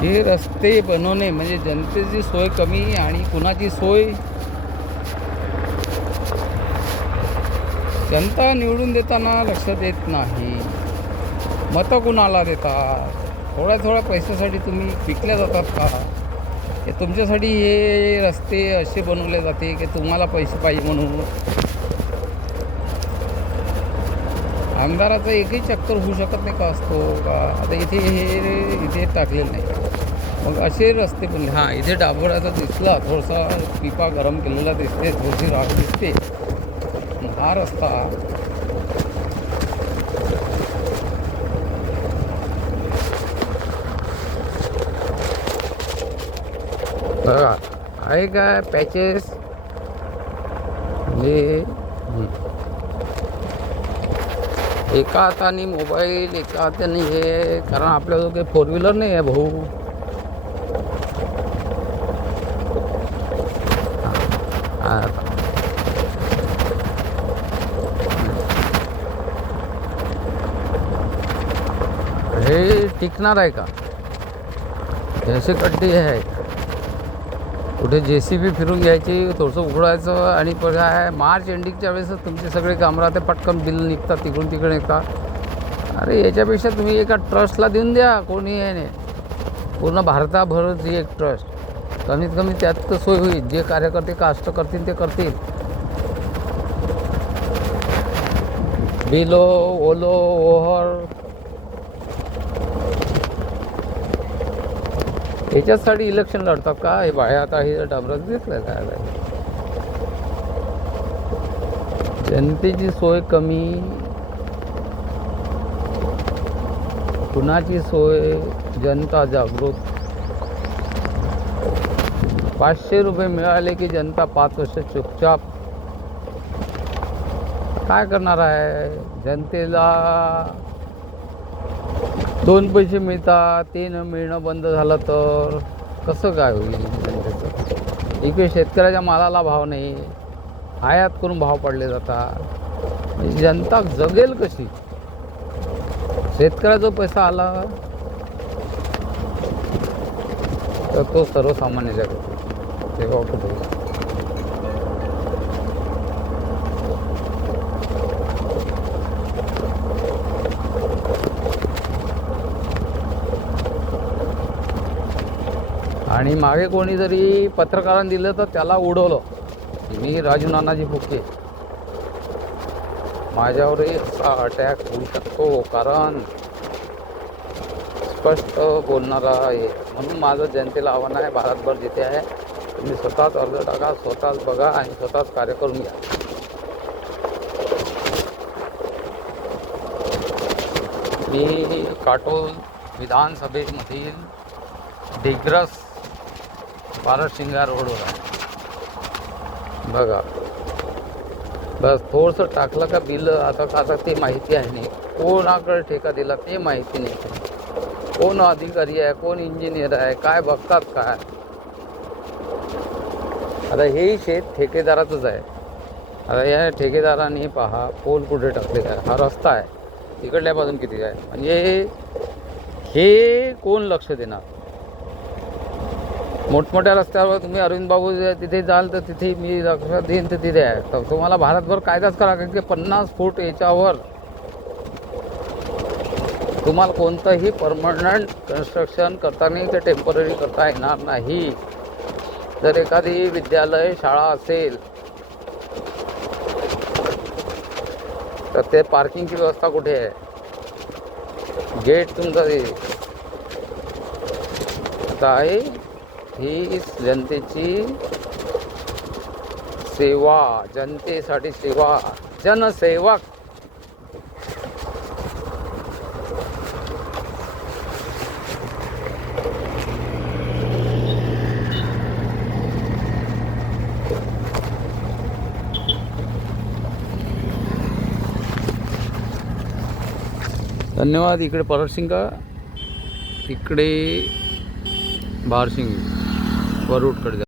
हे रस्ते बनवणे म्हणजे जनतेची सोय कमी आणि कुणाची सोय. जनता निवडून देताना लक्ष देत नाही. मतं कुणाला देतात? थोड्या थोड्या पैशासाठी तुम्ही विकल्या जातात का? हे तुमच्यासाठी हे रस्ते असे बनवले जाते की तुम्हाला पैसे पाहिजे म्हणून. आमदाराचा एकही चक्कर होऊ शकत नाही का असतो का? आता इथे टाकलेलं नाही. मग असे रस्ते पण हां इथे डांबराचा दिसला थोडासा पिपा गरम केलेला दिसते, थोडीशी राख दिसते. हा रस्ता बघा आहे काय पॅचेस हे एका हाताने मोबाईल एका हाताने हे, कारण आपल्याजवळ काही फोर व्हीलर नाही आहे भाऊ. हे टिकणार आहे का? असे खड्डे आहे. कुठे JCB फिरून घ्यायची, थोडंसं उघडायचं आणि काय मार्च एंडिंगच्या वेळेस तुमचे सगळे कामं राहते, पटकन बिल निघतात, तिकडून तिकडे निघतात. अरे याच्यापेक्षा तुम्ही एका ट्रस्टला देऊन द्या. कोणी आहे नाही, पूर्ण भारताभरची एक ट्रस्ट, कमीत कमी त्यात तर सोय होईल. जे कार्यकर्ते कास्ट करतील ते करतील. बिलो ओलो ओव्हर याच्यासाठी इलेक्शन लढतात का हे बाहेर? आता हे डांबरात दिसलं काय? जनतेची सोय कमी, कुणाची सोय? जनता जागृत. 500 रुपये मिळाले की जनता 5 वर्ष चुपचाप. काय करणार आहे? जनतेला 2 पैसे मिळतात, ते न मिळणं बंद झालं तर कसं काय होईल जनतेचं? इकडे शेतकऱ्याच्या मालाला भाव नाही, आयात करून भाव पडले जातात. जनता जगेल कशी? शेतकऱ्याचा पैसा आला तर तो सर्वसामान्य जगतो तेव्हा कुठे. आणि मागे कोणी जरी पत्रकारांनी दिलं तर त्याला उडवलं. मी राजू नानाजी फुके, माझ्यावरही असा अटॅक होऊ शकतो कारण स्पष्ट बोलणारा आहे. म्हणून माझं जनतेला आव्हान आहे, भारतभर जिथे आहे तुम्ही स्वतःच अर्ज टाका, स्वतःच बघा आणि स्वतःच कार्य करून घ्या. मी काटोल विधानसभेमधील दिग्रस बारशिंगा रोडवर आहे. बघा बस थोडंसं टाकलं का बिल आता ते माहिती आहे नाही. कोणाकडे ठेका दिला ते माहिती नाही. कोण अधिकारी आहे, कोण इंजिनियर आहे, काय बघतात काय? आता हे शेत ठेकेदाराचंच आहे. आता या ठेकेदाराने पहा पोल कुठे टाकलेला आहे. हा रस्ता आहे, इकडल्या बाजून किती आहे, म्हणजे हे कोण लक्ष देणार? मोठमोठ्या रस्त्यावर तुम्ही अरविंद बाबू तिथे जाल तर तिथे मी लक्ष देईन तर तिथे आहे. तर तुम्हाला भारतभर कायदाच करा की 50 फूट याच्यावर तुम्हाला कोणतंही परमनंट कन्स्ट्रक्शन करताना ते टेम्पररी करता येणार नाही. जर एखादी विद्यालय शाळा असेल तर ते पार्किंगची व्यवस्था कुठे आहे? गेट तुमचं आता आहे. ही जनतेची सेवा, जनतेसाठी सेवा, जनसेवक. धन्यवाद. इकडे परतशिंगा, इकडे बारशिंगी वरुडकडे.